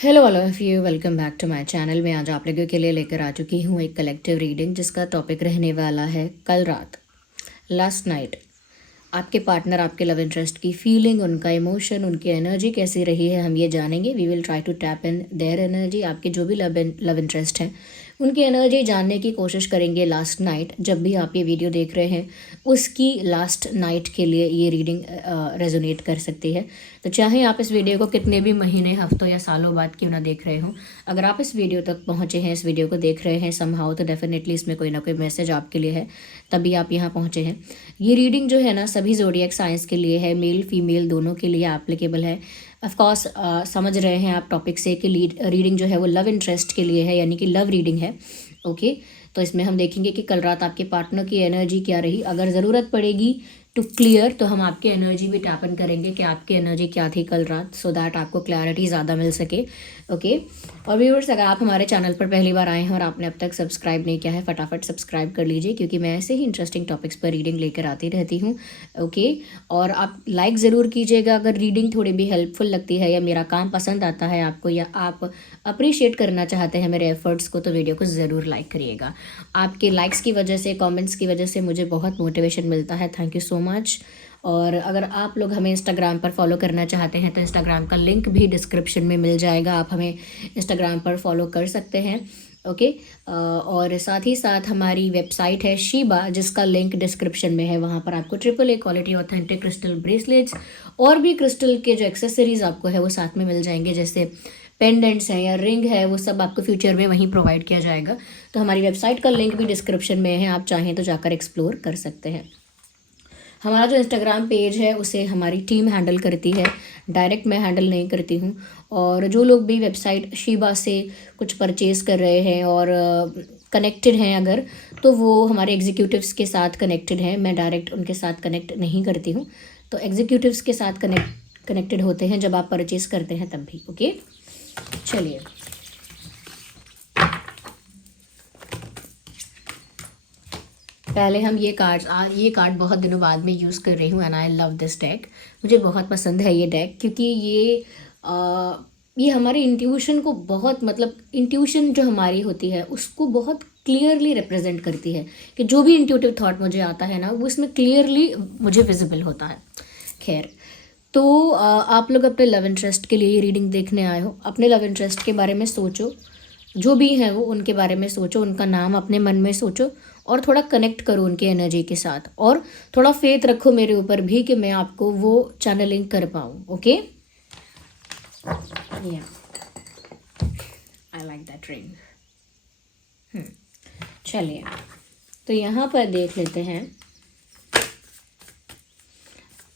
Hello all of you, welcome back to my channel. मैं आज आप लोगों के लिए लेकर आ चुकी हूँ एक कलेक्टिव रीडिंग जिसका टॉपिक रहने वाला है कल रात, लास्ट नाइट। आपके पार्टनर, आपके लव इंटरेस्ट की फीलिंग, उनका इमोशन, उनकी एनर्जी कैसी रही है, हम ये जानेंगे। We will try to tap in their energy. आपके जो भी लव इंटरेस्ट हैं उनकी एनर्जी जानने की कोशिश करेंगे लास्ट नाइट। जब भी आप ये वीडियो देख रहे हैं उसकी लास्ट नाइट के लिए ये रीडिंग रेजोनेट कर सकती है। तो चाहे आप इस वीडियो को कितने भी महीने, हफ्तों या सालों बाद क्यों ना देख रहे हो, अगर आप इस वीडियो तक पहुँचे हैं, इस वीडियो को देख रहे हैं समहाउ, तो डेफिनेटली इसमें कोई ना कोई मैसेज आपके लिए है, तभी आप यहाँ पहुँचे हैं। ये रीडिंग जो है ना सभी ज़ोडिएक साइंस के लिए है, मेल फीमेल दोनों के लिए एप्लीकेबल है। ऑफ कोर्स समझ रहे हैं आप टॉपिक से कि रीडिंग जो है वो लव इंटरेस्ट के लिए है, यानी कि लव रीडिंग है। ओके, तो इसमें हम देखेंगे कि कल रात आपके पार्टनर की एनर्जी क्या रही। अगर ज़रूरत पड़ेगी टू क्लियर तो हम आपकी एनर्जी भी टैप इन करेंगे कि आपकी एनर्जी क्या थी कल रात, सो दैट आपको क्लैरिटी ज़्यादा मिल सके। ओके, और व्यूअर्स, अगर आप हमारे चैनल पर पहली बार आए हैं और आपने अब तक सब्सक्राइब नहीं किया है, फटाफट सब्सक्राइब कर लीजिए, क्योंकि मैं ऐसे ही इंटरेस्टिंग टॉपिक्स पर रीडिंग लेकर आती रहती हूँ। ओके, और आप लाइक ज़रूर कीजिएगा अगर रीडिंग थोड़ी भी हेल्पफुल लगती है या मेरा काम पसंद आता है आपको, या आप अप्रिशिएट करना चाहते हैं मेरे एफर्ट्स को, तो वीडियो को ज़रूर लाइक करिएगा। आपके लाइक्स की वजह से, कमेंट्स की वजह से मुझे बहुत मोटिवेशन मिलता है। Thank you so much. और अगर आप लोग हमें इंस्टाग्राम पर फॉलो करना चाहते हैं तो इंस्टाग्राम का लिंक भी डिस्क्रिप्शन में मिल जाएगा, आप हमें इंस्टाग्राम पर फॉलो कर सकते हैं। ओके, और साथ ही साथ हमारी वेबसाइट है शीबा, जिसका लिंक डिस्क्रिप्शन में है। वहाँ पर आपको AAA quality authentic crystal bracelets और भी क्रिस्टल के जो एक्सेसरीज आपको है वो साथ में मिल जाएंगे, जैसे पेंडेंट्स हैं या रिंग है, वो सब आपको फ्यूचर में वहीं प्रोवाइड किया जाएगा। तो हमारी वेबसाइट का लिंक भी डिस्क्रिप्शन में है, आप चाहें तो जाकर एक्सप्लोर कर सकते हैं। हमारा जो इंस्टाग्राम पेज है उसे हमारी टीम हैंडल करती है, डायरेक्ट मैं हैंडल नहीं करती हूँ। और जो लोग भी वेबसाइट शीबा से कुछ परचेज़ कर रहे हैं और कनेक्टेड हैं अगर, तो वो हमारे एग्जीक्यूटिव्स के साथ कनेक्टेड हैं, मैं डायरेक्ट उनके साथ कनेक्ट नहीं करती हूँ। तो एग्जीक्यूटिव्स के साथ कनेक्टेड होते हैं जब आप परचेज़ करते हैं तब भी। ओके, चलिए पहले हम ये कार्ड बहुत दिनों बाद में यूज़ कर रही हूँ, and I love this deck. मुझे बहुत पसंद है ये डेक, क्योंकि ये हमारे इंट्यूशन को बहुत, मतलब इंट्यूशन जो हमारी होती है उसको बहुत क्लियरली रिप्रेजेंट करती है, कि जो भी इंट्यूटिव थॉट मुझे आता है ना वो इसमें क्लियरली मुझे विजिबल होता है। खैर, तो आप लोग अपने लव इंटरेस्ट के लिए ये रीडिंग देखने आए हो, अपने लव इंटरेस्ट के बारे में सोचो, जो भी हैं वो उनके बारे में सोचो, उनका नाम अपने मन में सोचो और थोड़ा कनेक्ट करो उनकी एनर्जी के साथ, और थोड़ा फेथ रखो मेरे ऊपर भी कि मैं आपको वो चैनलिंग कर पाऊँ। ओके, या आई लाइक दैट रिंग। चलिए, तो यहाँ पर देख लेते हैं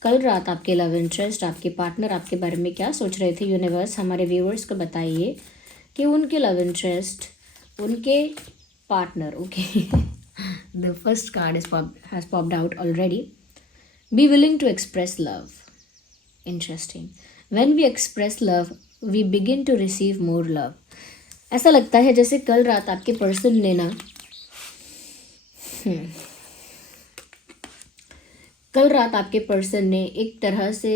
कल रात आपके लव इंटरेस्ट, आपके पार्टनर आपके बारे में क्या सोच रहे थे। यूनिवर्स हमारे व्यूअर्स को बताइए कि उनके लव इंटरेस्ट, उनके partner. Okay, the first card has popped out already. Be willing to express love. Interesting. When we express love, we begin to receive more love. ऐसा लगता है जैसे कल रात आपके पर्सन ने ना कल रात आपके पर्सन ने एक तरह से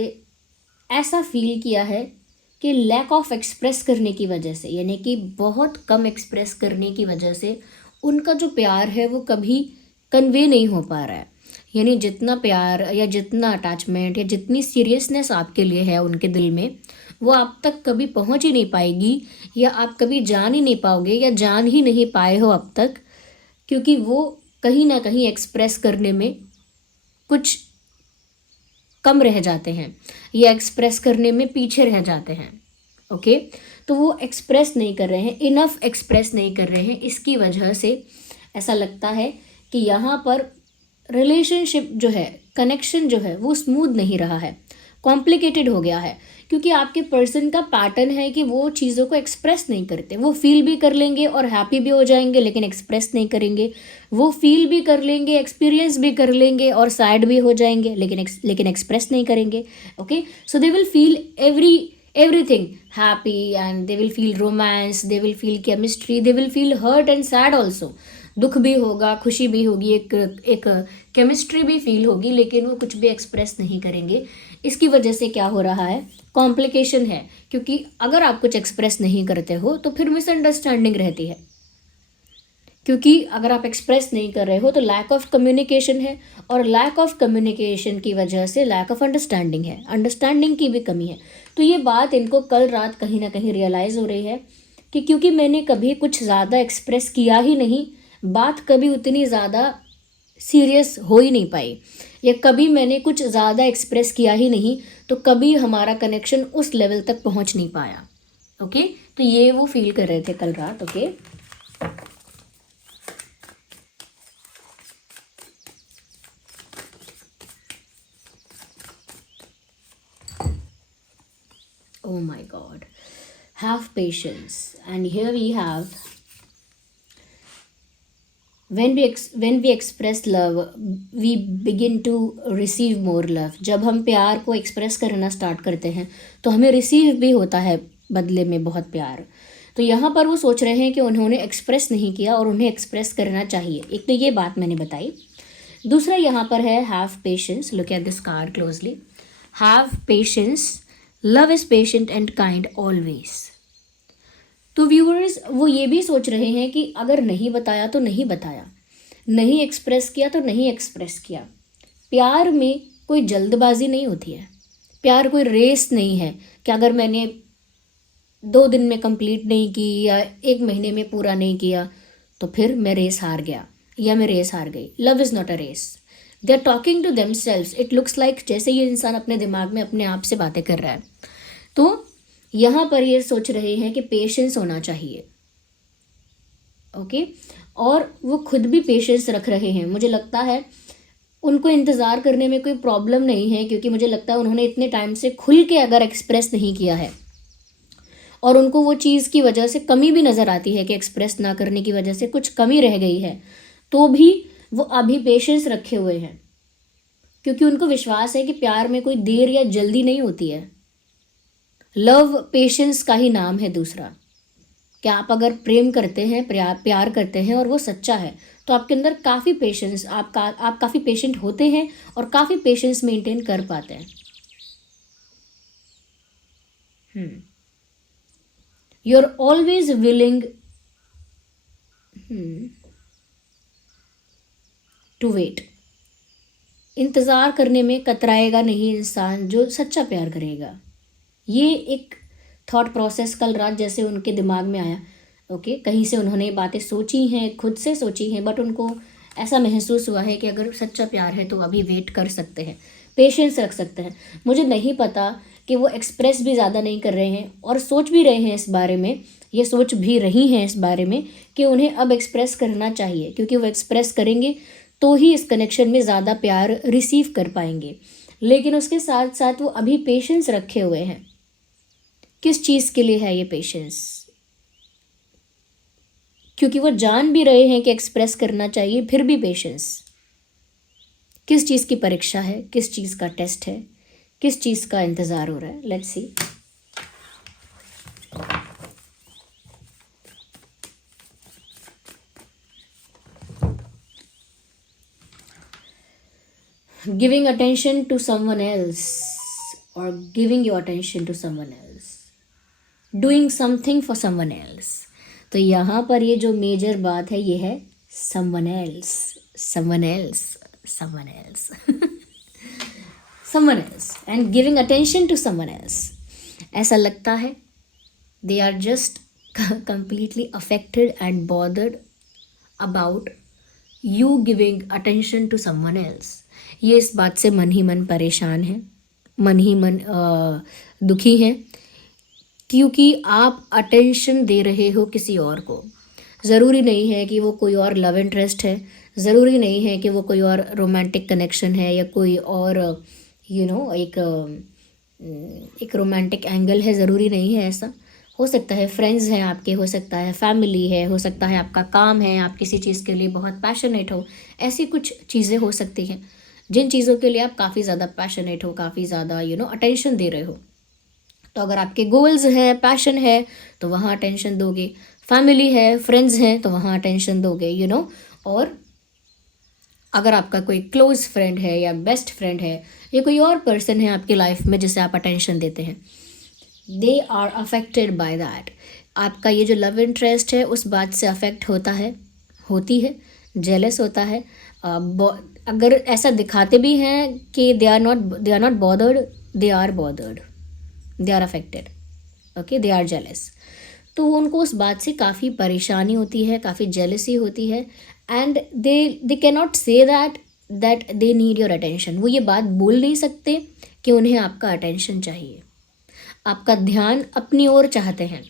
ऐसा फील किया है कि लैक ऑफ एक्सप्रेस करने की वजह से, यानी कि बहुत कम एक्सप्रेस करने की वजह से उनका जो प्यार है वो कभी कन्वे नहीं हो पा रहा है। यानी जितना प्यार या जितना अटैचमेंट या जितनी सीरियसनेस आपके लिए है उनके दिल में, वो आप तक कभी पहुंच ही नहीं पाएगी, या आप कभी जान ही नहीं पाओगे, या जान ही नहीं पाए हो अब तक, क्योंकि वो कहीं ना कहीं एक्सप्रेस करने में कुछ कम रह जाते हैं या एक्सप्रेस करने में पीछे रह जाते हैं। ओके, तो वो एक्सप्रेस नहीं कर रहे हैं, इनफ एक्सप्रेस नहीं कर रहे हैं। इसकी वजह से ऐसा लगता है कि यहाँ पर रिलेशनशिप जो है, कनेक्शन जो है वो स्मूथ नहीं रहा है, कॉम्प्लिकेटेड हो गया है, क्योंकि आपके पर्सन का पैटर्न है कि वो चीज़ों को एक्सप्रेस नहीं करते। वो फील भी कर लेंगे और हैप्पी भी हो जाएंगे, लेकिन एक्सप्रेस नहीं करेंगे। वो फील भी कर लेंगे, एक्सपीरियंस भी कर लेंगे और सैड भी हो जाएंगे, लेकिन एक्सप्रेस नहीं करेंगे। Okay, so they will feel everything happy, and they will feel romance, they will feel chemistry, they will feel hurt and sad also. दुख भी होगा, खुशी भी होगी, एक केमिस्ट्री भी फील होगी, लेकिन वो कुछ भी एक्सप्रेस नहीं करेंगे। इसकी वजह से क्या हो रहा है, कॉम्प्लिकेशन है, क्योंकि अगर आप कुछ एक्सप्रेस नहीं करते हो तो फिर मिसअंडरस्टैंडिंग रहती है, क्योंकि अगर आप एक्सप्रेस नहीं कर रहे हो तो लैक ऑफ कम्युनिकेशन है, और लैक ऑफ कम्युनिकेशन की वजह से लैक ऑफ अंडरस्टैंडिंग है, अंडरस्टैंडिंग की भी कमी है। तो ये बात इनको कल रात कहीं ना कहीं रियलाइज़ हो रही है कि क्योंकि मैंने कभी कुछ ज़्यादा एक्सप्रेस किया ही नहीं, बात कभी उतनी ज़्यादा सीरियस हो ही नहीं पाई, या कभी मैंने कुछ ज़्यादा एक्सप्रेस किया ही नहीं, तो कभी हमारा कनेक्शन उस लेवल तक पहुंच नहीं पाया। ओके, तो ये वो फील कर रहे थे कल रात। Okay, oh my god, have patience. And here we have, when we express love, we begin to receive more love. जब हम प्यार को एक्सप्रेस करना स्टार्ट करते हैं तो हमें रिसीव भी होता है बदले में बहुत प्यार। तो यहाँ पर वो सोच रहे हैं कि उन्होंने एक्सप्रेस नहीं किया और उन्हें एक्सप्रेस करना चाहिए। एक तो ये बात मैंने बताई। दूसरा यहाँ पर है have patience. Look at this card closely. Have patience, love is patient and kind always. तो व्यूअर्स वो ये भी सोच रहे हैं कि अगर नहीं बताया तो नहीं बताया, नहीं एक्सप्रेस किया तो नहीं एक्सप्रेस किया। प्यार में कोई जल्दबाजी नहीं होती है, प्यार कोई रेस नहीं है कि अगर मैंने 2 दिन में कंप्लीट नहीं की या 1 महीने में पूरा नहीं किया तो फिर मैं रेस हार गया या मैं रेस हार गई। Love is not a race. They are talking to themselves. It looks like जैसे ये इंसान अपने दिमाग में अपने आप से बातें कर रहा है। तो यहाँ पर ये सोच रहे हैं कि पेशेंस होना चाहिए। ओके, और वो खुद भी पेशेंस रख रहे हैं। मुझे लगता है उनको इंतज़ार करने में कोई प्रॉब्लम नहीं है, क्योंकि मुझे लगता है उन्होंने इतने टाइम से खुल के अगर एक्सप्रेस नहीं किया है और उनको वो चीज़ की वजह से कमी भी नज़र आती है कि एक्सप्रेस ना करने की वजह से कुछ कमी रह गई है, तो भी वो अभी पेशेंस रखे हुए हैं, क्योंकि उनको विश्वास है कि प्यार में कोई देर या जल्दी नहीं होती है। लव पेशेंस का ही नाम है दूसरा, कि आप अगर प्रेम करते हैं, प्यार करते हैं और वो सच्चा है, तो आपके अंदर काफ़ी पेशेंस, आप काफ़ी पेशेंट होते हैं और काफ़ी पेशेंस मेंटेन कर पाते हैं। You are always willing to wait. इंतज़ार करने में कतराएगा नहीं इंसान जो सच्चा प्यार करेगा। ये एक थॉट प्रोसेस कल रात जैसे उनके दिमाग में आया। ओके, कहीं से उन्होंने बातें सोची हैं, खुद से सोची हैं, बट उनको ऐसा महसूस हुआ है कि अगर सच्चा प्यार है तो अभी वेट कर सकते हैं, पेशेंस रख सकते हैं। मुझे नहीं पता कि वो एक्सप्रेस भी ज़्यादा नहीं कर रहे हैं और सोच भी रहे हैं इस बारे में, ये सोच भी रही हैं इस बारे में कि उन्हें अब एक्सप्रेस करना चाहिए, क्योंकि वो एक्सप्रेस करेंगे तो ही इस कनेक्शन में ज़्यादा प्यार रिसीव कर पाएंगे। लेकिन उसके साथ साथ वो अभी पेशेंस रखे हुए हैं। किस चीज़ के लिए है ये पेशेंस? क्योंकि वो जान भी रहे हैं कि एक्सप्रेस करना चाहिए, फिर भी पेशेंस। किस चीज़ की परीक्षा है, किस चीज़ का टेस्ट है, किस चीज़ का इंतज़ार हो रहा है? Let's see. Giving attention to someone else और giving your attention to someone else, doing something for someone else. तो यहाँ पर ये जो मेजर बात है ये है someone else, someone else, someone else, someone else and giving attention to someone else. ऐसा लगता है they are just completely affected and bothered about you giving attention to someone else। ये इस बात से मन ही मन परेशान है, मन ही मन दुखी है, क्योंकि आप अटेंशन दे रहे हो किसी और को। ज़रूरी नहीं है कि वो कोई और लव इंटरेस्ट है, ज़रूरी नहीं है कि वो कोई और रोमांटिक कनेक्शन है या कोई और एक रोमांटिक एंगल है, ज़रूरी नहीं है। ऐसा हो सकता है फ्रेंड्स हैं आपके, हो सकता है फैमिली है, हो सकता है आपका काम है, आप किसी चीज़ के लिए बहुत पैशनेट हो, ऐसी कुछ चीज़ें हो सकती हैं जिन चीज़ों के लिए आप काफ़ी ज़्यादा पैशनेट हो, काफ़ी ज़्यादा अटेंशन दे रहे हो। तो अगर आपके गोल्स हैं, पैशन है, तो वहाँ अटेंशन दोगे। फैमिली है, फ्रेंड्स हैं, तो वहाँ अटेंशन दोगे। और अगर आपका कोई क्लोज फ्रेंड है या बेस्ट फ्रेंड है या कोई और पर्सन है आपकी लाइफ में जिसे आप अटेंशन देते हैं, they are affected by that. आपका ये जो लव इंटरेस्ट है उस बात से अफेक्ट होता है, होती है, जेलस होता है। अगर ऐसा दिखाते भी हैं कि they are not bothered, they are bothered, they are affected, okay, they are jealous. तो उनको उस बात से काफ़ी परेशानी होती है, काफ़ी जेलसी होती है, and they can not say that they need your attention. वो ये बात बोल नहीं सकते कि उन्हें आपका अटेंशन चाहिए, आपका ध्यान अपनी ओर चाहते हैं,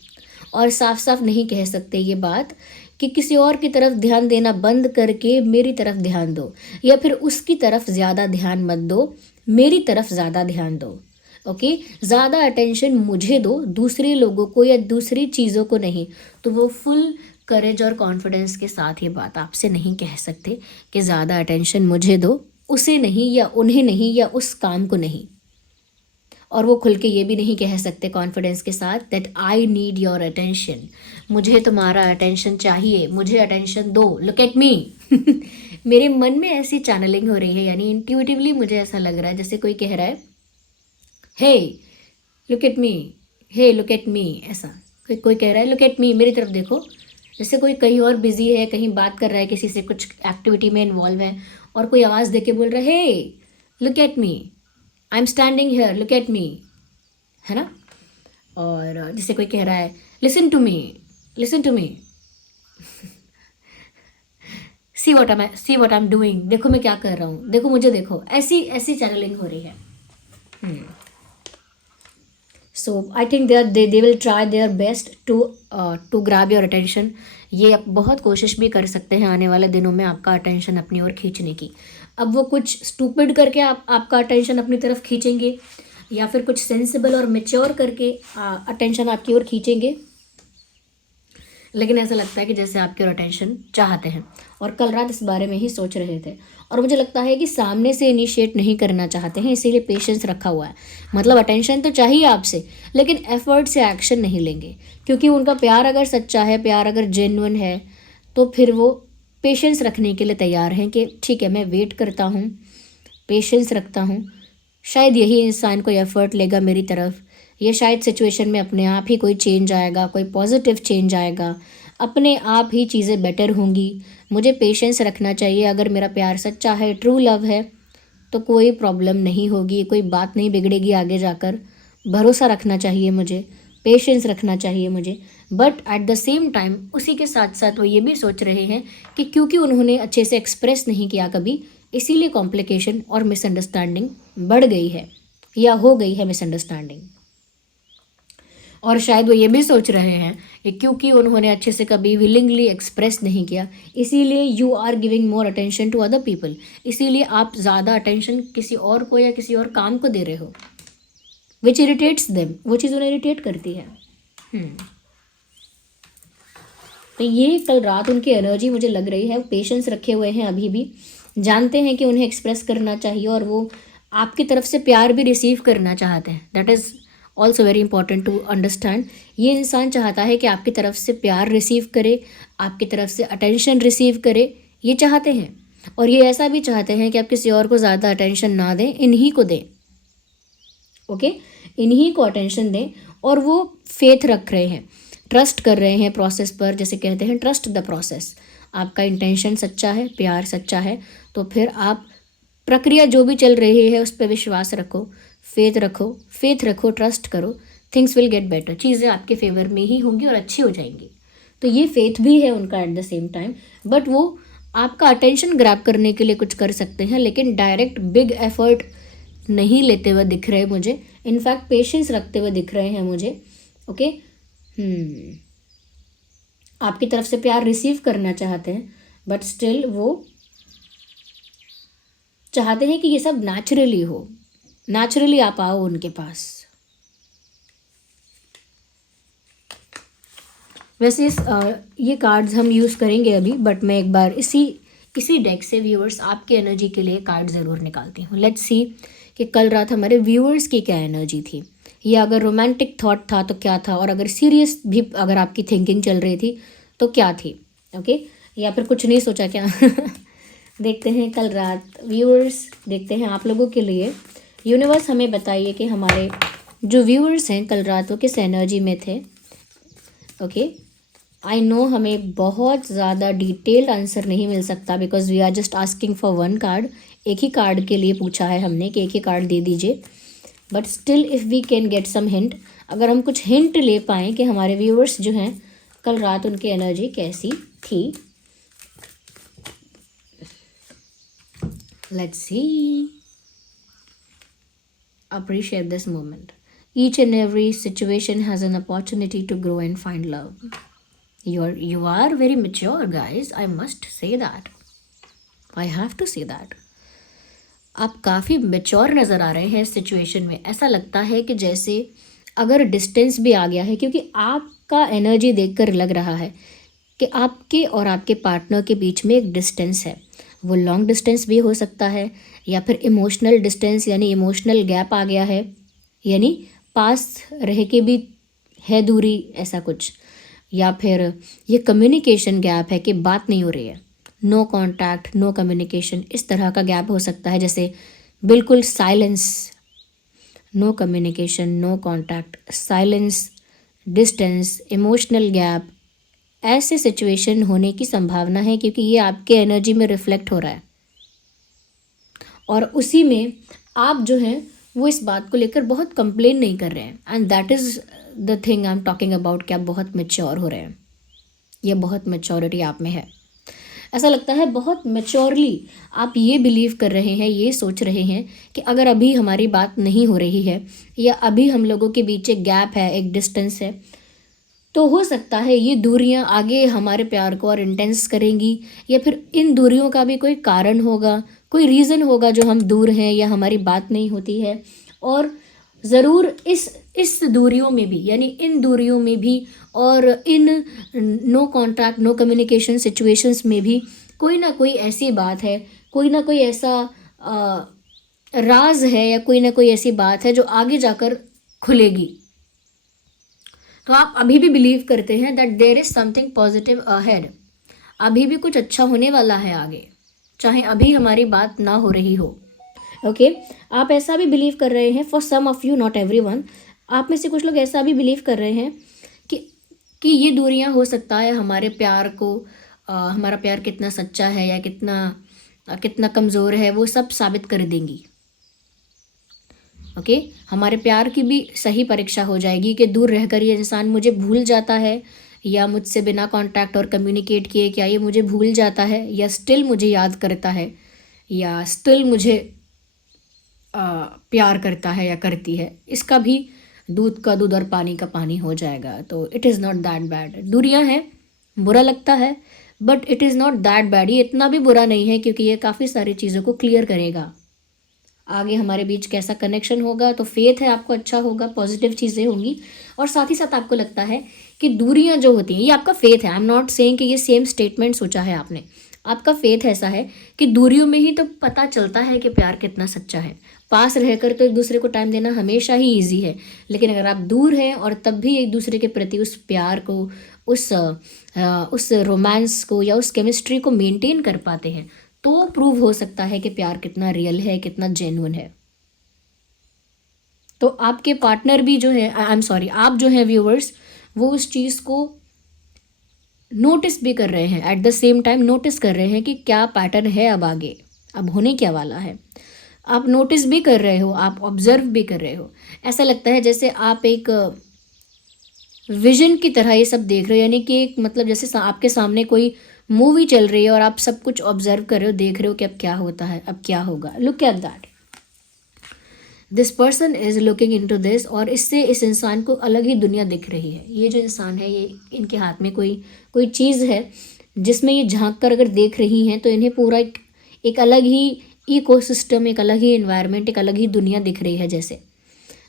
और साफ साफ नहीं कह सकते ये बात कि किसी और की तरफ ध्यान देना बंद करके मेरी तरफ ध्यान दो, या फिर उसकी तरफ ज़्यादा ध्यान मत दो, मेरी तरफ ज़्यादा ध्यान दो। ओके, ज़्यादा अटेंशन मुझे दो, दूसरे लोगों को या दूसरी चीज़ों को नहीं। तो वो फुल करेज और कॉन्फिडेंस के साथ ये बात आपसे नहीं कह सकते कि ज़्यादा अटेंशन मुझे दो, उसे नहीं या उन्हें नहीं या उस काम को नहीं। और वो खुल के ये भी नहीं कह सकते कॉन्फिडेंस के साथ that I need your attention, मुझे तुम्हारा अटेंशन चाहिए, मुझे अटेंशन दो, लुक एट मी। मेरे मन में ऐसी चैनलिंग हो रही है, यानी इंट्यूटिवली मुझे ऐसा लग रहा है जैसे कोई कह रहा है hey look at me, hey look at me, ऐसा कोई कह रहा है लुक एट मी, मेरी तरफ देखो। जैसे कोई कहीं और बिजी है, कहीं बात कर रहा है, किसी से कुछ एक्टिविटी में इन्वॉल्व है, और कोई आवाज़ दे के बोल रहा है hey look at me, I am standing here, look at me, है ना। और जिसे कोई कह रहा है listen to me, listen to me, see what I am doing, देखो मैं क्या कर रहा हूँ, देखो मुझे देखो, ऐसी ऐसी चैनलिंग हो रही है। So I think they will try their best to grab your attention. ये आप बहुत कोशिश भी कर सकते हैं आने वाले दिनों में आपका अटेंशन अपनी ओर खींचने की। अब वो कुछ स्टूपिड करके आपका अटेंशन अपनी तरफ खींचेंगे, या फिर कुछ सेंसिबल और मेच्योर करके अटेंशन आपकी ओर खींचेंगे, लेकिन ऐसा लगता है कि जैसे आपकी ओर अटेंशन चाहते हैं, और कल रात इस बारे में ही सोच रहे थे। और मुझे लगता है कि सामने से इनिशिएट नहीं करना चाहते हैं, इसीलिए पेशेंस रखा हुआ है। मतलब अटेंशन तो चाहिए आपसे, लेकिन एफर्ट से एक्शन नहीं लेंगे, क्योंकि उनका प्यार अगर सच्चा है, प्यार अगर जेन्युइन है, तो फिर वो पेशेंस रखने के लिए तैयार हैं कि ठीक है मैं वेट करता हूँ, पेशेंस रखता हूँ, शायद यही इंसान कोई एफर्ट लेगा मेरी तरफ, या शायद सिचुएशन में अपने आप ही कोई चेंज आएगा, कोई पॉजिटिव चेंज आएगा, अपने आप ही चीज़ें बेटर होंगी। मुझे पेशेंस रखना चाहिए। अगर मेरा प्यार सच्चा है, ट्रू लव है, तो कोई प्रॉब्लम नहीं होगी, कोई बात नहीं बिगड़ेगी आगे जाकर। भरोसा रखना चाहिए मुझे, पेशेंस रखना चाहिए मुझे। But at the same time उसी के साथ साथ वो ये भी सोच रहे हैं कि क्योंकि उन्होंने अच्छे से एक्सप्रेस नहीं किया कभी, इसीलिए कॉम्प्लिकेशन और मिसअंडरस्टैंडिंग बढ़ गई है, या हो गई है मिसअंडरस्टैंडिंग। और शायद वो ये भी सोच रहे हैं कि क्योंकि उन्होंने अच्छे से कभी विलिंगली एक्सप्रेस नहीं किया, इसीलिए you are giving more attention to other people, इसीलिए आप ज़्यादा अटेंशन किसी और को या किसी और काम को दे रहे हो, विच इरिटेट्स देम, वो चीज़ उन्हें इरिटेट करती है। तो ये कल रात उनकी एनर्जी मुझे लग रही है, पेशेंस रखे हुए हैं, अभी भी जानते हैं कि उन्हें एक्सप्रेस करना चाहिए, और वो आपकी तरफ से प्यार भी रिसीव करना चाहते हैं। That is also very important to understand. ये इंसान चाहता है कि आपकी तरफ से प्यार रिसीव करे, आपकी तरफ से अटेंशन रिसीव करे, ये चाहते हैं। और ये ऐसा भी चाहते हैं कि आप किसी और को ज़्यादा अटेंशन ना दें, इन्हीं को दें, ओके, इन्हीं को अटेंशन दें। और वो फेथ रख रहे हैं, ट्रस्ट कर रहे हैं प्रोसेस पर, जैसे कहते हैं ट्रस्ट द प्रोसेस। आपका इंटेंशन सच्चा है, प्यार सच्चा है, तो फिर आप प्रक्रिया जो भी चल रही है उस पर विश्वास रखो, फेथ रखो, ट्रस्ट करो, थिंग्स विल गेट बेटर, चीज़ें आपके फेवर में ही होंगी और अच्छी हो जाएंगी। तो ये फेथ भी है उनका at the same time. But वो आपका अटेंशन ग्रैब करने के लिए कुछ कर सकते हैं, लेकिन डायरेक्ट बिग एफर्ट नहीं लेते हुए दिख रहे मुझे, इनफैक्ट पेशेंस रखते हुए दिख रहे हैं मुझे, ओके। आपकी तरफ से प्यार रिसीव करना चाहते हैं, बट स्टिल वो चाहते हैं कि ये सब नेचुरली हो, नेचुरली आप आओ उनके पास। वैसे ये कार्ड्स हम यूज़ करेंगे अभी, बट मैं एक बार इसी डेक से व्यूअर्स आपके एनर्जी के लिए कार्ड ज़रूर निकालती हूँ। लेट्स सी कि कल रात हमारे व्यूअर्स की क्या एनर्जी थी, या अगर रोमांटिक थॉट था तो क्या था, और अगर सीरियस भी अगर आपकी थिंकिंग चल रही थी तो क्या थी, ओके। या फिर कुछ नहीं सोचा क्या? देखते हैं कल रात व्यूअर्स, देखते हैं आप लोगों के लिए। यूनिवर्स हमें बताइए कि हमारे जो व्यूअर्स हैं कल रात वो किस एनर्जी में थे। ओके, आई नो हमें बहुत ज़्यादा डिटेल्ड आंसर नहीं मिल सकता because we are just asking for one card. एक ही कार्ड के लिए पूछा है हमने कि एक ही कार्ड दे दीजिए, but still if we can get some hint, अगर हम कुछ हिंट ले पाएँ कि हमारे व्यूअर्स जो हैं कल रात उनकी एनर्जी कैसी थी। Let's see, appreciate this moment. Each and every situation has an opportunity to grow and find love. You are very mature, guys. I must say that. I have to say that. आप काफ़ी mature नज़र आ रहे हैं इस situation में। ऐसा लगता है कि जैसे अगर डिस्टेंस भी आ गया है, क्योंकि आपका एनर्जी देखकर लग रहा है कि आपके और आपके पार्टनर के बीच में एक डिस्टेंस है। वो लॉन्ग डिस्टेंस भी हो सकता है या फिर इमोशनल डिस्टेंस यानी इमोशनल गैप आ गया है, यानी पास रह के भी है दूरी, ऐसा कुछ। या फिर ये कम्युनिकेशन गैप है कि बात नहीं हो रही है, नो कांटेक्ट, नो कम्युनिकेशन, इस तरह का गैप हो सकता है। जैसे बिल्कुल silence, no communication, no contact, silence, distance, emotional gap, ऐसे सिचुएशन होने की संभावना है क्योंकि ये आपके एनर्जी में रिफ्लेक्ट हो रहा है। और उसी में आप जो हैं वो इस बात को लेकर बहुत कंप्लेन नहीं कर रहे हैं, and that is the thing I am talking about कि आप बहुत मैच्योर हो रहे हैं। ये बहुत मैच्योरिटी आप में है। ऐसा लगता है बहुत मैच्योरली आप ये बिलीव कर रहे हैं, ये सोच रहे हैं कि अगर अभी हमारी बात नहीं हो रही है या अभी हम लोगों के बीच एक गैप है, एक डिस्टेंस है, तो हो सकता है ये दूरियां आगे हमारे प्यार को और इंटेंस करेंगी, या फिर इन दूरियों का भी कोई कारण होगा, कोई रीज़न होगा जो हम दूर हैं या हमारी बात नहीं होती है। और ज़रूर इस दूरियों में भी, यानी इन दूरियों में भी और इन no contact, no communication situations में भी कोई ना कोई ऐसी बात है, कोई ना कोई ऐसा राज है, या कोई ना कोई ऐसी बात है जो आगे जाकर खुलेगी। तो आप अभी भी बिलीव करते हैं that there is something positive ahead, अभी भी कुछ अच्छा होने वाला है आगे, चाहे अभी हमारी बात ना हो रही हो। ओके, आप ऐसा भी बिलीव कर रहे हैं, for some of you, not everyone, आप में से कुछ लोग ऐसा भी बिलीव कर रहे हैं कि ये दूरियां हो सकता है हमारे प्यार को, हमारा प्यार कितना सच्चा है या कितना कमज़ोर है वो सब साबित कर देंगी। ओके, हमारे प्यार की भी सही परीक्षा हो जाएगी कि दूर रहकर ये इंसान मुझे भूल जाता है, या मुझसे बिना कांटेक्ट और कम्युनिकेट किए क्या ये मुझे भूल जाता है, या स्टिल मुझे याद करता है, या स्टिल मुझे प्यार करता है या करती है। इसका भी दूध का दूध और पानी का पानी हो जाएगा। तो it is not that bad. दूरियां हैं, बुरा लगता है, but it is not that bad. ये इतना भी बुरा नहीं है क्योंकि ये काफ़ी सारी चीज़ों को क्लियर करेगा। आगे हमारे बीच कैसा कनेक्शन होगा, तो फेथ है आपको अच्छा होगा, पॉजिटिव चीज़ें होंगी। और साथ ही साथ आपको लगता है कि दूरियां जो होती हैं, ये आपका फेथ है। आई एम नॉट सेइंग कि ये सेम स्टेटमेंट सोचा है आपने, आपका फेथ ऐसा है कि दूरियों में ही तो पता चलता है कि प्यार कितना सच्चा है। पास रहकर तो एक दूसरे को टाइम देना हमेशा ही ईजी है, लेकिन अगर आप दूर हैं और तब भी एक दूसरे के प्रति उस प्यार को, उस रोमांस को या उस केमिस्ट्री को मेंटेन कर पाते हैं, तो प्रूव हो सकता है कि प्यार कितना रियल है, कितना जेन्युइन है। तो आपके पार्टनर भी जो है, आई एम सॉरी, आप जो है व्यूअर्स, वो उस चीज़ को नोटिस भी कर रहे हैं, at the same time notice कर रहे हैं कि क्या पैटर्न है, अब आगे अब होने क्या वाला है। आप नोटिस भी कर रहे हो, आप ऑब्जर्व भी कर रहे हो। ऐसा लगता है जैसे आप एक विजन की तरह ये सब देख रहे हो, यानी कि एक मतलब जैसे आपके सामने कोई मूवी चल रही है और आप सब कुछ ऑब्जर्व कर रहे हो, देख रहे हो कि अब क्या होता है, अब क्या होगा। Look at that, this person is looking into this, और इससे इस इंसान को अलग ही दुनिया दिख रही है। ये जो इंसान है, ये इनके हाथ में कोई चीज़ है जिसमें ये झांक कर अगर देख रही हैं तो इन्हें पूरा एक अलग ही इकोसिस्टम, एक अलग ही एनवायरनमेंट, एक अलग ही दुनिया दिख रही है जैसे।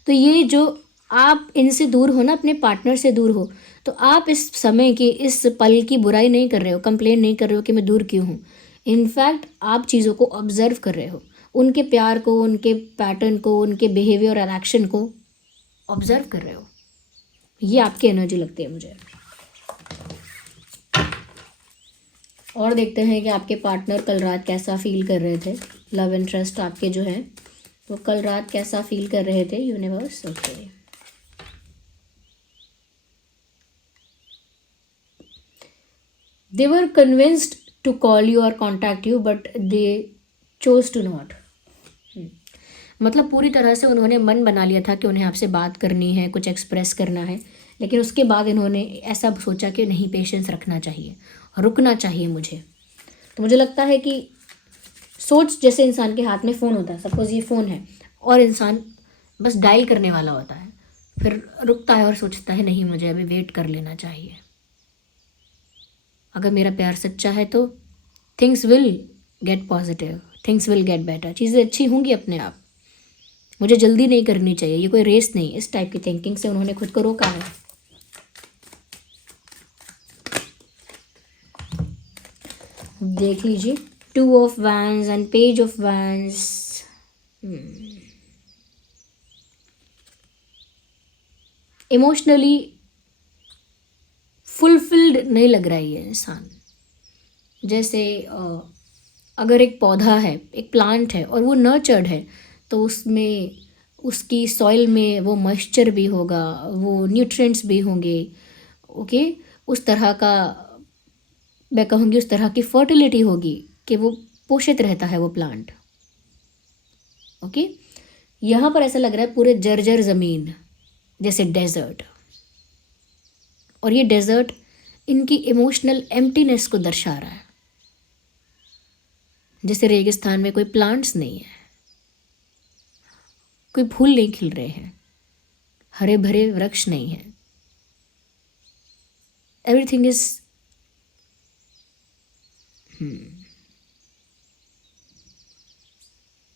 तो ये जो आप इनसे दूर हो ना, अपने पार्टनर से दूर हो, तो आप इस समय की, इस पल की बुराई नहीं कर रहे हो, कंप्लेन नहीं कर रहे हो कि मैं दूर क्यों हूँ। इनफैक्ट आप चीज़ों को ऑब्जर्व कर रहे हो, उनके प्यार को, उनके पैटर्न को, उनके बिहेवियर और एक्शन को ऑब्जर्व कर रहे हो। ये आपकी एनर्जी लगती है मुझे। और देखते हैं कि आपके पार्टनर कल रात कैसा फील कर रहे थे। लव इंटरेस्ट आपके जो है वो कल रात कैसा फील कर रहे थे universe. Okay, they were convinced to call you और contact you but they chose to not. मतलब पूरी तरह से उन्होंने मन बना लिया था कि उन्हें आपसे बात करनी है, कुछ एक्सप्रेस करना है, लेकिन उसके बाद इन्होंने ऐसा सोचा कि नहीं, पेशेंस रखना चाहिए, रुकना चाहिए मुझे। तो मुझे लगता है कि सोच, जैसे इंसान के हाथ में फ़ोन होता है, सपोज़ ये फ़ोन है और इंसान बस डायल करने वाला होता है, फिर रुकता है और सोचता है नहीं, मुझे अभी वेट कर लेना चाहिए। अगर मेरा प्यार सच्चा है तो things will get positive, things will get better, चीज़ें अच्छी होंगी अपने आप, मुझे जल्दी नहीं करनी चाहिए, ये कोई रेस नहीं। इस टाइप की थिंकिंग से उन्होंने खुद को रोका है। देख लीजिए, 2 of vents and page of vents. Emotionally fulfilled नहीं लग रहा है ये इंसान। जैसे अगर एक पौधा है, एक प्लांट है और वो नर्चर्ड है, तो उसमें उसकी सॉइल में वो मॉइस्चर भी होगा, वो न्यूट्रिएंट्स भी होंगे। ओके, उस तरह का, मैं कहूँगी उस तरह की फर्टिलिटी होगी कि वो पोषित रहता है वो प्लांट। ओके, यहाँ पर ऐसा लग रहा है पूरे जर्जर ज़मीन, जैसे डेजर्ट, और ये डेजर्ट इनकी इमोशनल एम्प्टीनेस को दर्शा रहा है। जैसे रेगिस्तान में कोई प्लांट्स नहीं है, कोई फूल नहीं खिल रहे हैं, हरे भरे वृक्ष नहीं है, everything is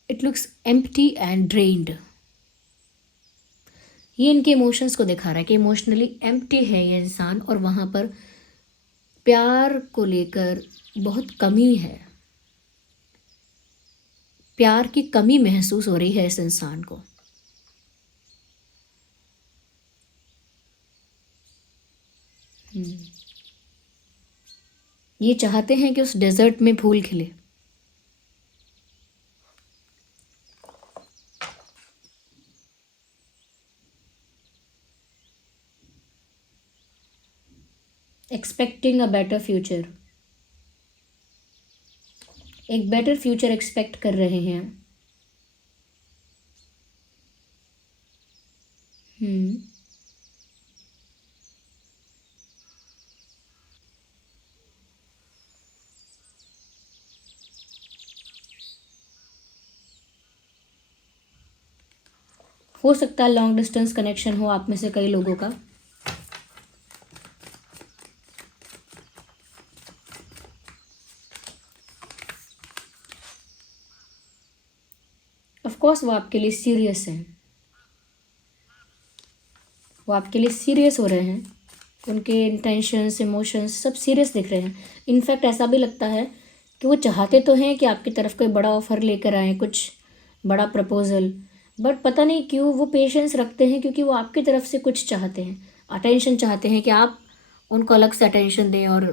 it looks empty and drained. ये इनके इमोशंस को दिखा रहा है कि इमोशनली एम्प्टी है ये इंसान, और वहाँ पर प्यार को लेकर बहुत कमी है, प्यार की कमी महसूस हो रही है इस इंसान को। ये चाहते हैं कि उस डेजर्ट में फूल खिले। एक्सपेक्टिंग अ बेटर फ्यूचर, एक बेटर फ्यूचर एक्सपेक्ट कर रहे हैं। हो सकता है लॉन्ग डिस्टेंस कनेक्शन हो आप में से कई लोगों का। ऑफ कोर्स वो आपके लिए सीरियस हैं, वो आपके लिए सीरियस हो रहे हैं, उनके इंटेंशंस, इमोशंस सब सीरियस दिख रहे हैं। इनफैक्ट ऐसा भी लगता है कि वो चाहते तो हैं कि आपकी तरफ कोई बड़ा ऑफर लेकर आए, कुछ बड़ा प्रपोजल, बट पता नहीं क्यों वो पेशेंस रखते हैं, क्योंकि वो आपकी तरफ से कुछ चाहते हैं, अटेंशन चाहते हैं कि आप उनको अलग से अटेंशन दें और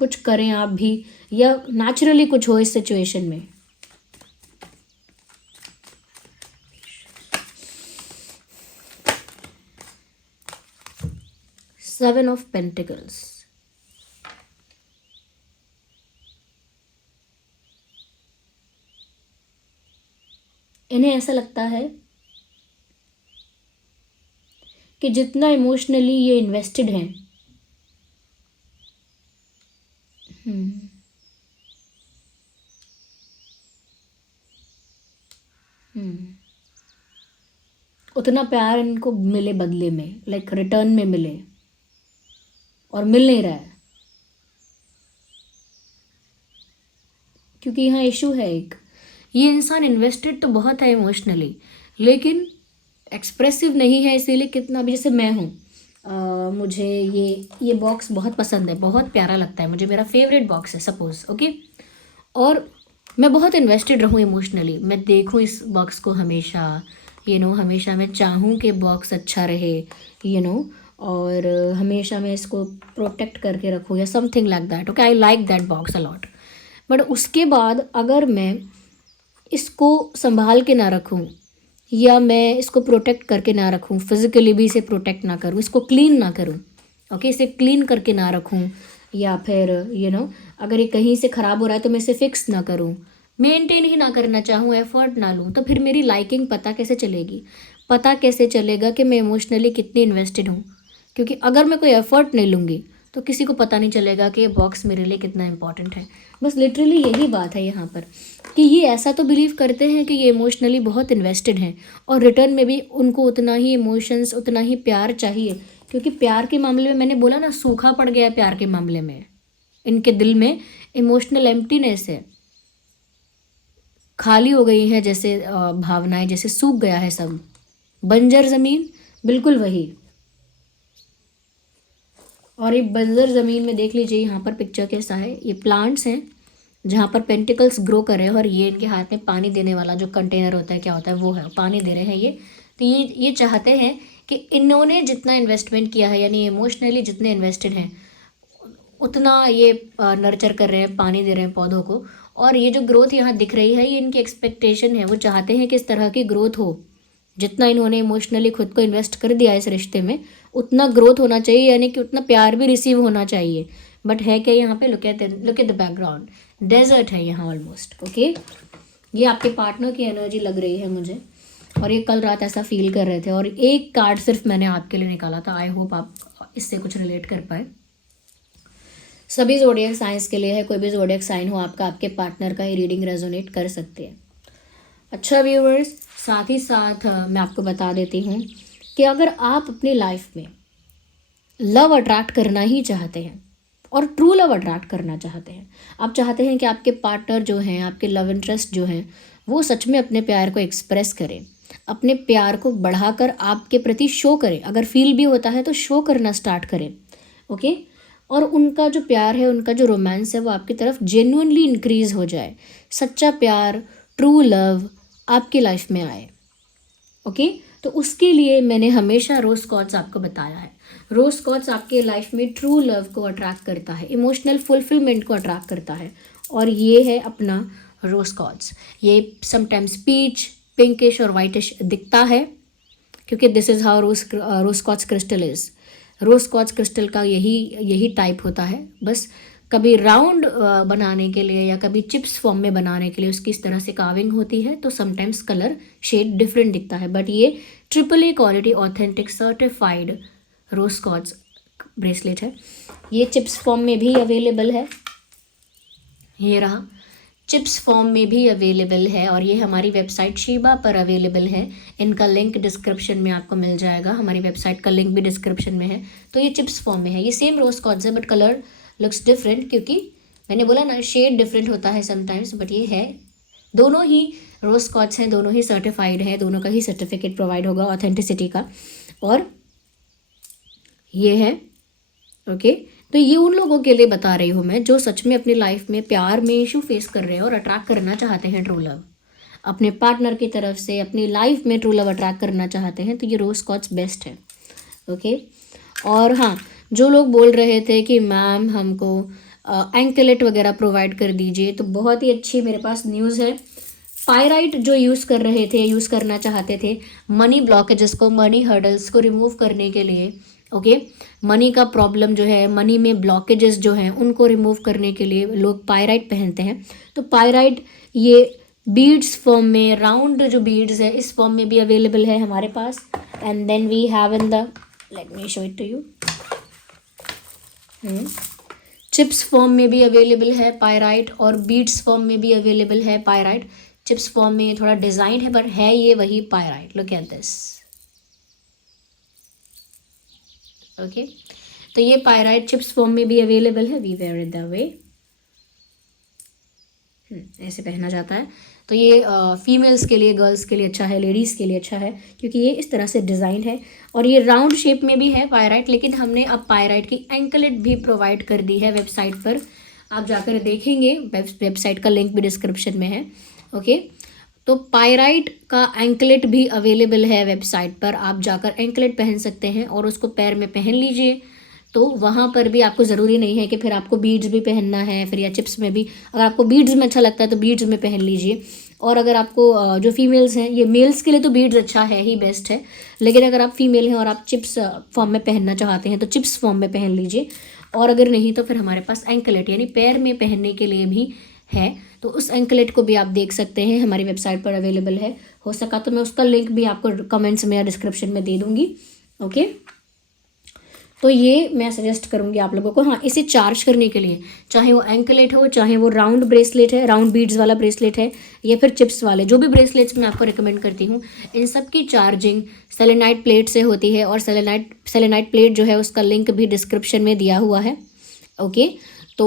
कुछ करें आप भी, या नेचुरली कुछ हो इस सिचुएशन में। सेवन ऑफ पेंटिकल्स, इन्हें ऐसा लगता है कि जितना इमोशनली ये इन्वेस्टेड हैं, उतना प्यार इनको मिले बदले में, लाइक रिटर्न में मिले, और मिल नहीं रहा है, क्योंकि यहाँ इशू है एक, ये इंसान इन्वेस्टेड तो बहुत है इमोशनली, लेकिन एक्सप्रेसिव नहीं है। इसीलिए कितना भी, जैसे मैं हूँ, मुझे ये बॉक्स बहुत पसंद है, बहुत प्यारा लगता है मुझे, मेरा फेवरेट बॉक्स है सपोज, ओके, और मैं बहुत इन्वेस्टेड रहूँ इमोशनली, मैं देखूँ इस बॉक्स को हमेशा, हमेशा मैं चाहूँ कि बॉक्स अच्छा रहे, और हमेशा मैं इसको प्रोटेक्ट करके रखूँ या something like that. Okay, I like that box a lot. But उसके बाद अगर मैं इसको संभाल के ना रखूँ या मैं इसको प्रोटेक्ट करके ना रखूँ, फिजिकली भी इसे प्रोटेक्ट ना करूँ, इसको क्लीन ना करूँ, ओके, इसे क्लीन करके ना रखूँ, या फिर अगर ये कहीं से ख़राब हो रहा है तो मैं इसे फिक्स ना करूँ, मेंटेन ही ना करना चाहूँ, एफर्ट ना लूँ, तो फिर मेरी लाइकिंग पता कैसे चलेगी? पता कैसे चलेगा कि मैं इमोशनली कितनी इन्वेस्टेड हूँ? क्योंकि अगर मैं कोई एफर्ट नहीं लूँगी तो किसी को पता नहीं चलेगा कि ये बॉक्स मेरे लिए कितना इंपॉर्टेंट है। बस लिटरली यही बात है यहाँ पर, कि ये ऐसा तो बिलीव करते हैं कि ये इमोशनली बहुत इन्वेस्टेड हैं और रिटर्न में भी उनको उतना ही इमोशंस, उतना ही प्यार चाहिए। क्योंकि प्यार के मामले में मैंने बोला ना, सूखा पड़ गया है प्यार के मामले में, इनके दिल में इमोशनल एम्प्टीनेस है, खाली हो गई है, जैसे भावनाएं, जैसे सूख गया है सब, बंजर ज़मीन, बिल्कुल वही। और ये बंजर ज़मीन में देख लीजिए यहाँ पर पिक्चर कैसा है, ये प्लांट्स हैं जहाँ पर पेंटिकल्स ग्रो कर रहे हैं और ये इनके हाथ में पानी देने वाला जो कंटेनर होता है, क्या होता है, वो है, पानी दे रहे हैं ये। तो ये चाहते हैं कि इन्होंने जितना इन्वेस्टमेंट किया है, यानी इमोशनली जितने इन्वेस्टेड हैं, उतना ये नर्चर कर रहे हैं, पानी दे रहे हैं पौधों को। और ये जो ग्रोथ यहाँ दिख रही है, ये इनकी एक्सपेक्टेशन है, वो चाहते हैं कि इस तरह की ग्रोथ हो। जितना इन्होंने इमोशनली खुद को इन्वेस्ट कर दिया इस रिश्ते में, उतना ग्रोथ होना चाहिए, यानी कि उतना प्यार भी रिसीव होना चाहिए। बट है क्या यहाँ पे? Look at the background, desert है यहाँ ऑलमोस्ट। ओके, ये आपके पार्टनर की एनर्जी लग रही है मुझे, और ये कल रात ऐसा फील कर रहे थे। और एक कार्ड सिर्फ मैंने आपके लिए निकाला था, आई होप आप इससे कुछ रिलेट कर पाए। सभी ज़ोडिएक साइंस के लिए है, कोई भी ज़ोडिएक साइन हो आपका, आपके पार्टनर का ही रीडिंग रेजोनेट कर सकते हैं। अच्छा व्यूअर्स, साथ ही साथ मैं आपको बता देती हूँ कि अगर आप अपनी लाइफ में लव अट्रैक्ट करना ही चाहते हैं और ट्रू लव अट्रैक्ट करना चाहते हैं, आप चाहते हैं कि आपके पार्टनर जो हैं, आपके लव इंटरेस्ट जो हैं, वो सच में अपने प्यार को एक्सप्रेस करें, अपने प्यार को बढ़ाकर आपके प्रति शो करें, अगर फील भी होता है तो शो करना स्टार्ट करें। ओके, और उनका जो प्यार है, उनका जो रोमांस है, वो आपकी तरफ जेन्युइनली इंक्रीज हो जाए, सच्चा प्यार, ट्रू लव आपकी लाइफ में आए। ओके, तो उसके लिए मैंने हमेशा रोज कॉर्ड्स आपको बताया है। रोज कॉर्ड्स आपके लाइफ में ट्रू लव को अट्रैक्ट करता है, इमोशनल फुलफिलमेंट को अट्रैक्ट करता है, और ये है अपना रोज कॉर्ड्स। ये समटाइम्स पीच, पिंकिश और वाइटिश दिखता है, क्योंकि this is how rose quartz crystal is. Rose quartz crystal का यही टाइप होता है। बस कभी राउंड बनाने के लिए या कभी चिप्स फॉर्म में बनाने के लिए उसकी इस तरह से कार्विंग होती है, तो समटाइम्स कलर शेड डिफरेंट दिखता है। बट ये AAA क्वालिटी ऑथेंटिक सर्टिफाइड रोज कॉर्ड्स ब्रेसलेट है। ये चिप्स फॉर्म में भी अवेलेबल है, ये रहा, चिप्स फॉर्म में भी अवेलेबल है, और ये हमारी वेबसाइट शीबा पर अवेलेबल है। इनका लिंक डिस्क्रिप्शन में आपको मिल जाएगा, हमारी वेबसाइट का लिंक भी डिस्क्रिप्शन में है। तो ये चिप्स फॉर्म में है, ये सेम रोज कॉर्ड्स है बट कलर लुक्स डिफरेंट, क्योंकि मैंने बोला ना, शेड डिफरेंट होता है समटाइम्स। बट ये है, दोनों ही रोज कॉर्ड्स हैं, दोनों ही सर्टिफाइड है, दोनों का ही सर्टिफिकेट प्रोवाइड होगा ऑथेंटिसिटी का। और ये है ओके, तो ये उन लोगों के लिए बता रही हूँ मैं जो सच में अपनी लाइफ में प्यार में इशू फेस कर रहे हैं और अट्रैक्ट करना चाहते हैं ट्रू लव अपने पार्टनर की तरफ से, अपनी लाइफ में ट्रू लव अट्रैक्ट करना चाहते हैं, तो ये रोज कॉर्ड्स बेस्ट है। ओके, और हाँ, जो लोग बोल रहे थे कि मैम हमको एंकलेट वगैरह प्रोवाइड कर दीजिए, तो बहुत ही अच्छी मेरे पास न्यूज़ है। पायराइट जो यूज़ कर रहे थे, यूज़ करना चाहते थे मनी ब्लॉकेजेस को, मनी हर्डल्स को रिमूव करने के लिए, ओके, मनी का प्रॉब्लम जो है, मनी में ब्लॉकेजेस जो हैं उनको रिमूव करने के लिए लोग पायराइट पहनते हैं। तो पायराइट ये बीड्स फॉर्म में, राउंड जो बीड्स है इस फॉर्म में भी अवेलेबल है हमारे पास। And then we have in the, let me show it to you, chips form में भी अवेलेबल है पायराइट, और बीड्स फॉर्म में भी अवेलेबल है पायराइट। चिप्स फॉर्म में थोड़ा डिज़ाइन है बट है ये वही pyrite. Look at this. Okay, तो ये पायराइट चिप्स फॉर्म में भी अवेलेबल है। We wear it the way, ऐसे पहना जाता है। तो ये फीमेल्स के लिए, गर्ल्स के लिए अच्छा है, लेडीज़ के लिए अच्छा है, क्योंकि ये इस तरह से डिज़ाइन है और ये राउंड शेप में भी है पायराइट। लेकिन हमने अब पायराइट की एंकलेट भी प्रोवाइड कर दी है वेबसाइट पर, आप जाकर देखेंगे, वेबसाइट का लिंक भी डिस्क्रिप्शन में है। ओके, तो पायराइट का एंकलेट भी अवेलेबल है वेबसाइट पर, आप जाकर एंकलेट पहन सकते हैं और उसको पैर में पहन लीजिए। तो वहाँ पर भी आपको ज़रूरी नहीं है कि फिर आपको बीड्स भी पहनना है, फिर या चिप्स में भी, अगर आपको बीड्स में अच्छा लगता है तो बीड्स में पहन लीजिए। और अगर आपको जो फीमेल्स हैं, ये मेल्स के लिए तो बीड्स अच्छा है ही, बेस्ट है, लेकिन अगर आप फीमेल हैं और आप चिप्स फॉर्म में पहनना चाहते हैं तो चिप्स फॉर्म में पहन लीजिए। और अगर नहीं तो फिर हमारे पास एंकलेट यानी पैर में पहनने के लिए भी है, तो उस एंकलेट को भी आप देख सकते हैं, हमारी वेबसाइट पर अवेलेबल है। हो सका तो मैं उसका लिंक भी आपको कमेंट्स में या डिस्क्रिप्शन में दे दूँगी। ओके, तो ये मैं सजेस्ट करूँगी आप लोगों को। हाँ, इसे चार्ज करने के लिए, चाहे वो एंकलेट हो, चाहे वो राउंड ब्रेसलेट है, राउंड बीड्स वाला ब्रेसलेट है, या फिर चिप्स वाले, जो भी ब्रेसलेट्स मैं आपको रिकमेंड करती हूँ, इन सब की चार्जिंग सेलेनाइट प्लेट से होती है। और सेलेनाइट प्लेट जो है उसका लिंक भी डिस्क्रिप्शन में दिया हुआ है। ओके, तो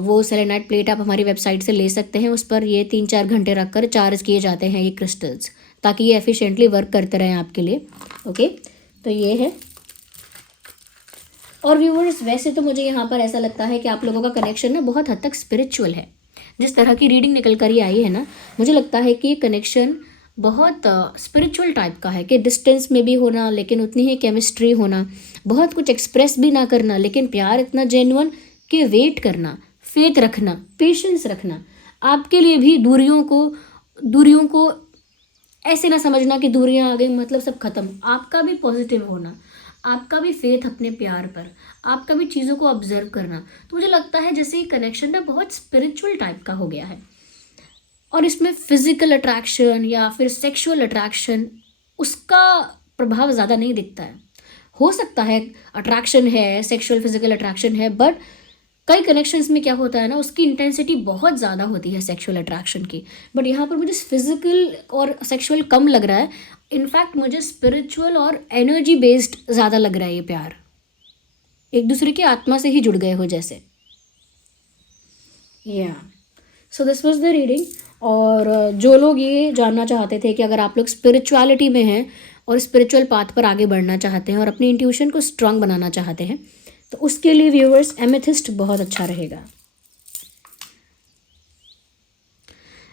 वो सेलेनाइट प्लेट आप हमारी वेबसाइट से ले सकते हैं। उस पर ये 3-4 घंटे रख कर चार्ज किए जाते हैं ये क्रिस्टल्स, ताकि ये एफिशिएंटली वर्क करते रहें आपके लिए। ओके, तो ये है। और व्यूअर्स, वैसे तो मुझे यहाँ पर ऐसा लगता है कि आप लोगों का कनेक्शन ना बहुत हद तक स्पिरिचुअल है। जिस तरह की रीडिंग निकल कर ही आई है ना, मुझे लगता है कि ये कनेक्शन बहुत स्पिरिचुअल टाइप का है, कि डिस्टेंस में भी होना लेकिन उतनी ही केमिस्ट्री होना, बहुत कुछ एक्सप्रेस भी ना करना लेकिन प्यार इतना जेन्युइन कि वेट करना, फेथ रखना, पेशेंस रखना। आपके लिए भी दूरियों को ऐसे ना समझना कि दूरियां आ गई मतलब सब खत्म। आपका भी पॉजिटिव होना, आपका भी फेथ अपने प्यार पर, आपका भी चीज़ों को ऑब्जर्व करना। तो मुझे लगता है जैसे ये कनेक्शन ना बहुत स्पिरिचुअल टाइप का हो गया है। और इसमें फिजिकल अट्रैक्शन या फिर सेक्सुअल अट्रैक्शन, उसका प्रभाव ज़्यादा नहीं दिखता है। हो सकता है अट्रैक्शन है, सेक्सुअल फिजिकल अट्रैक्शन है, बट कई कनेक्शंस में क्या होता है ना, उसकी इंटेंसिटी बहुत ज़्यादा होती है सेक्सुअल अट्रैक्शन की। बट यहाँ पर मुझे फिजिकल और सेक्सुअल कम लग रहा है। इनफैक्ट मुझे स्पिरिचुअल और एनर्जी बेस्ड ज़्यादा लग रहा है ये प्यार, एक दूसरे की आत्मा से ही जुड़ गए हो जैसे। या so this was the reading. और जो लोग ये जानना चाहते थे कि अगर आप लोग स्पिरिचुअलिटी में हैं और स्पिरिचुअल पाथ पर आगे बढ़ना चाहते हैं और अपनी इंट्यूशन को स्ट्रांग बनाना चाहते हैं, तो उसके लिए व्यूअर्स एमेथिस्ट बहुत अच्छा रहेगा।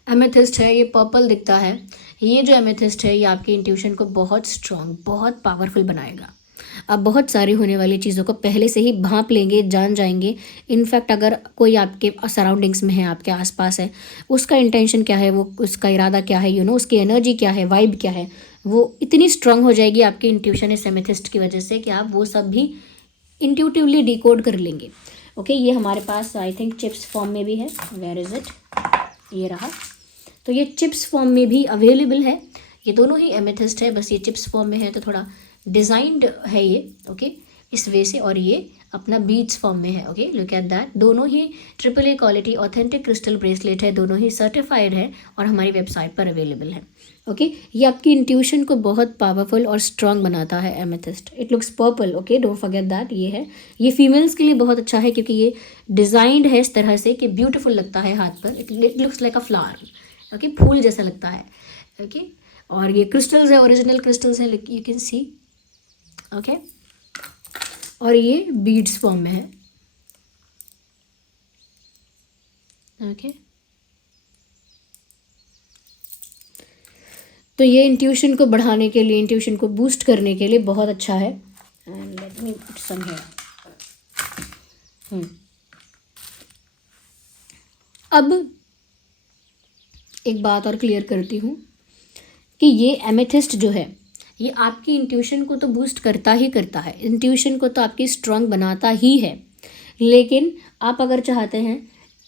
एमेथिस्ट है, ये पर्पल दिखता है। ये जो एमेथिस्ट है ये आपकी इंट्यूशन को बहुत स्ट्रांग, बहुत पावरफुल बनाएगा। आप बहुत सारी होने वाली चीज़ों को पहले से ही भांप लेंगे, जान जाएंगे। इनफैक्ट अगर कोई आपके सराउंडिंग्स में है, आपके आसपास है, उसका इंटेंशन क्या है, वो उसका इरादा क्या है, उसकी एनर्जी क्या है, वाइब क्या है, वो इतनी स्ट्रांग हो जाएगी आपकी इंट्यूशन इस एमेथिस्ट की वजह से कि आप वो सब भी इंट्यूटिवली डिकोड कर लेंगे। ओके, ये हमारे पास आई थिंक चिप्स फॉर्म में भी है। Where is it? ये रहा। तो ये चिप्स फॉर्म में भी अवेलेबल है। ये दोनों ही एमेथिस्ट है, बस ये चिप्स फॉर्म में है तो थोड़ा डिज़ाइंड है ये। ओके, इस वे से। और ये अपना बीड्स फॉर्म में है। Okay, look at that. दोनों ही AAA quality authentic crystal bracelet है, दोनों ही सर्टिफाइड है और हमारी वेबसाइट पर अवेलेबल है। ओके, ये आपकी इंट्यूशन को बहुत पावरफुल और स्ट्रांग बनाता है amethyst. It looks purple. Okay, don't forget that. ये है, ये फीमेल्स के लिए बहुत अच्छा है क्योंकि ये डिज़ाइंड है इस तरह से कि ब्यूटीफुल लगता है हाथ पर। It looks like a flower. Okay, फूल जैसा लगता है। ओके, और ये क्रिस्टल्स है, ओरिजिनल क्रिस्टल्स हैं, यू कैन सी। ओके, और ये बीड्स फॉर्म में है। ओके, तो ये इंट्यूशन को बढ़ाने के लिए, इंट्यूशन को बूस्ट करने के लिए बहुत अच्छा है। And let me put some here. अब एक बात और क्लियर करती हूँ कि ये एमेथिस्ट जो है ये आपकी इंट्यूशन को तो बूस्ट करता ही करता है, इंट्यूशन को तो आपकी स्ट्रांग बनाता ही है। लेकिन आप अगर चाहते हैं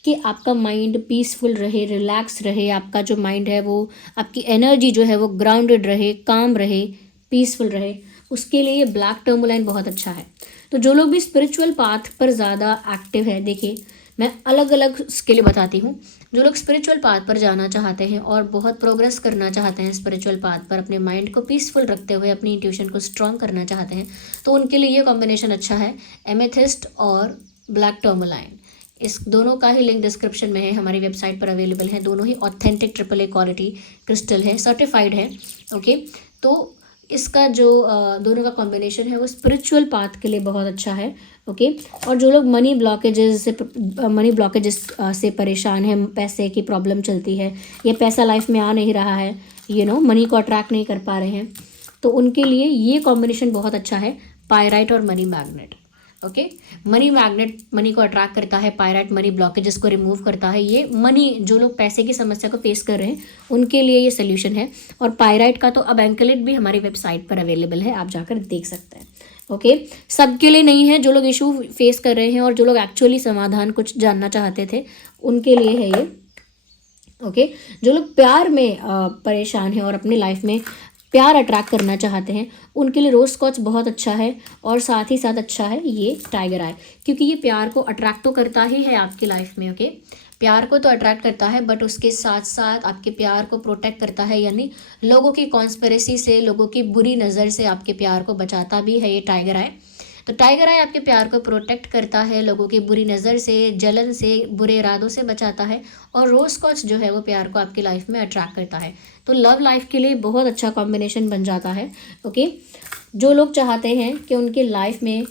कि आपका माइंड पीसफुल रहे, रिलैक्स रहे, आपका जो माइंड है वो, आपकी एनर्जी जो है वो ग्राउंडेड रहे, काम रहे, पीसफुल रहे, उसके लिए ये ब्लैक टर्मोलाइन बहुत अच्छा है। तो जो लोग भी स्पिरिचुअल पाथ पर ज़्यादा एक्टिव है, देखिए मैं अलग अलग उसके लिए बताती हूँ। जो लोग स्पिरिचुअल पाथ पर जाना चाहते हैं और बहुत प्रोग्रेस करना चाहते हैं स्पिरिचुअल पाथ पर, अपने माइंड को पीसफुल रखते हुए अपनी इंट्यूशन को स्ट्रांग करना चाहते हैं, तो उनके लिए ये कॉम्बिनेशन अच्छा है, एमेथिस्ट और ब्लैक टर्मोलाइन। इस दोनों का ही लिंक डिस्क्रिप्शन में है, हमारी वेबसाइट पर अवेलेबल है। दोनों ही ऑथेंटिक AAA क्वालिटी क्रिस्टल है, सर्टिफाइड है। ओके, तो इसका जो दोनों का कॉम्बिनेशन है वो स्पिरिचुअल पाथ के लिए बहुत अच्छा है। ओके, और जो लोग मनी ब्लॉकेजेस से परेशान हैं, पैसे की प्रॉब्लम चलती है या पैसा लाइफ में आ नहीं रहा है, मनी को अट्रैक्ट नहीं कर पा रहे हैं, तो उनके लिए ये कॉम्बिनेशन बहुत अच्छा है, पायराइट और money magnet. Okay, money magnet money को अट्रैक्ट करता है, पायराइट मनी ब्लॉकेजेस को रिमूव करता है। ये मनी, जो लोग पैसे की समस्या को फेस कर रहे हैं उनके लिए ये सोल्यूशन है। और पायराइट का तो अब एंकलेट भी हमारी वेबसाइट पर अवेलेबल है, आप जाकर देख सकते हैं। ओके, सबके लिए नहीं है, जो लोग इशू फेस कर रहे हैं और जो लोग एक्चुअली समाधान कुछ जानना चाहते थे उनके लिए है ये। ओके, जो लोग प्यार में परेशान हैं और अपनी लाइफ में प्यार अट्रैक्ट करना चाहते हैं उनके लिए रोज स्कॉच बहुत अच्छा है। और साथ ही साथ अच्छा है ये टाइगर आई, क्योंकि ये प्यार को अट्रैक्ट तो करता ही है आपकी लाइफ में। ओके, प्यार को तो अट्रैक्ट करता है, बट उसके साथ साथ आपके प्यार को प्रोटेक्ट करता है, यानी लोगों की कॉन्स्पिरेसी से, लोगों की बुरी नज़र से आपके प्यार को बचाता भी है ये टाइगर आई। तो टाइगर आई आपके प्यार को प्रोटेक्ट करता है, लोगों की बुरी नज़र से, जलन से, बुरे इरादों से बचाता है। और रोज स्कॉच जो है वो प्यार को आपकी लाइफ में अट्रैक्ट करता है। तो लव लाइफ के लिए बहुत अच्छा कॉम्बिनेशन बन जाता है। ओके, जो लोग चाहते हैं कि उनकी लाइफ में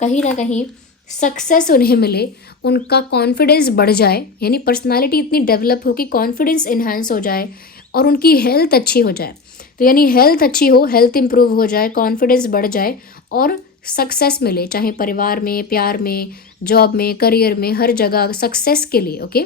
कहीं ना कहीं सक्सेस उन्हें मिले, उनका कॉन्फिडेंस बढ़ जाए, यानी पर्सनालिटी इतनी डेवलप हो कि कॉन्फिडेंस इन्हांस हो जाए और उनकी हेल्थ अच्छी हो जाए, तो यानी हेल्थ अच्छी हो, हेल्थ इंप्रूव हो जाए, कॉन्फिडेंस बढ़ जाए और सक्सेस मिले, चाहे परिवार में, प्यार में, जॉब में, करियर में, हर जगह सक्सेस के लिए। ओके,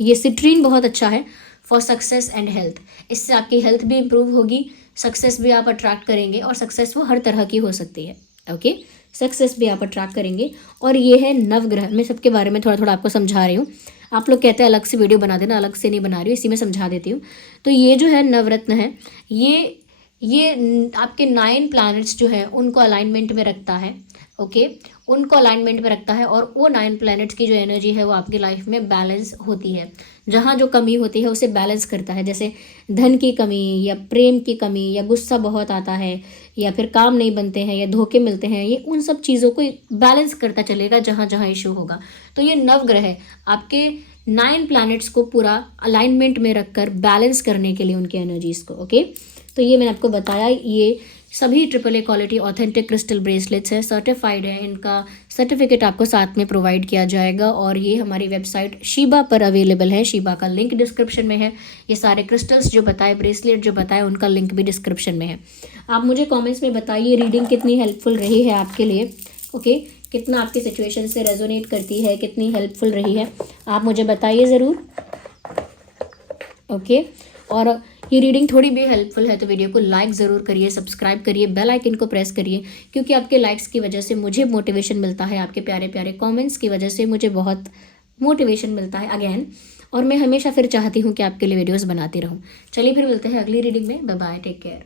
ये सिट्रीन बहुत अच्छा है फॉर सक्सेस एंड हेल्थ। इससे आपकी हेल्थ भी इंप्रूव होगी, सक्सेस भी आप अट्रैक्ट करेंगे, और सक्सेस वो हर तरह की हो सकती है। ओके, सक्सेस भी आप अट्रैक्ट करेंगे। और ये है नवग्रह, मैं सबके बारे में थोड़ा थोड़ा आपको समझा रही हूँ। आप लोग कहते हैं अलग से वीडियो बना देना, अलग से नहीं बना रही हूँ, इसी में समझा देती हूँ। तो ये जो है नवरत्न है, ये आपके 9 प्लैनेट्स जो है उनको अलाइनमेंट में रखता है। ओके, उनको अलाइनमेंट में रखता है, और वो 9 प्लैनेट्स की जो एनर्जी है वो आपकी लाइफ में बैलेंस होती है। जहाँ जो कमी होती है उसे बैलेंस करता है, जैसे धन की कमी या प्रेम की कमी या गुस्सा बहुत आता है या फिर काम नहीं बनते हैं या धोखे मिलते हैं, ये उन सब चीज़ों को बैलेंस करता चलेगा जहाँ जहाँ इशू होगा। तो ये नवग्रह है आपके 9 प्लैनेट्स को पूरा अलाइनमेंट में रखकर बैलेंस करने के लिए उनकी एनर्जीज को। ओके, तो ये मैंने आपको बताया। ये सभी AAA quality authentic crystal bracelets हैं, सर्टिफाइड है, इनका सर्टिफिकेट आपको साथ में प्रोवाइड किया जाएगा। और ये हमारी वेबसाइट शीबा पर अवेलेबल है, शीबा का लिंक डिस्क्रिप्शन में है। ये सारे क्रिस्टल्स जो बताए, ब्रेसलेट जो बताए, उनका लिंक भी डिस्क्रिप्शन में है। आप मुझे कॉमेंट्स में बताइए रीडिंग कितनी हेल्पफुल रही है आपके लिए। ओके, कितना आपकी सिचुएशन से रेजोनेट करती है, कितनी हेल्पफुल रही है, आप मुझे बताइए ज़रूर। ओके, और ये रीडिंग थोड़ी भी हेल्पफुल है तो वीडियो को लाइक ज़रूर करिए, सब्सक्राइब करिए, बेल आइकन को प्रेस करिए, क्योंकि आपके लाइक्स की वजह से मुझे मोटिवेशन मिलता है, आपके प्यारे प्यारे कमेंट्स की वजह से मुझे बहुत मोटिवेशन मिलता है अगेन। और मैं हमेशा फिर चाहती हूँ कि आपके लिए वीडियोस बनाती रहूँ। चलिए फिर मिलते हैं अगली रीडिंग में। Bye bye, take care.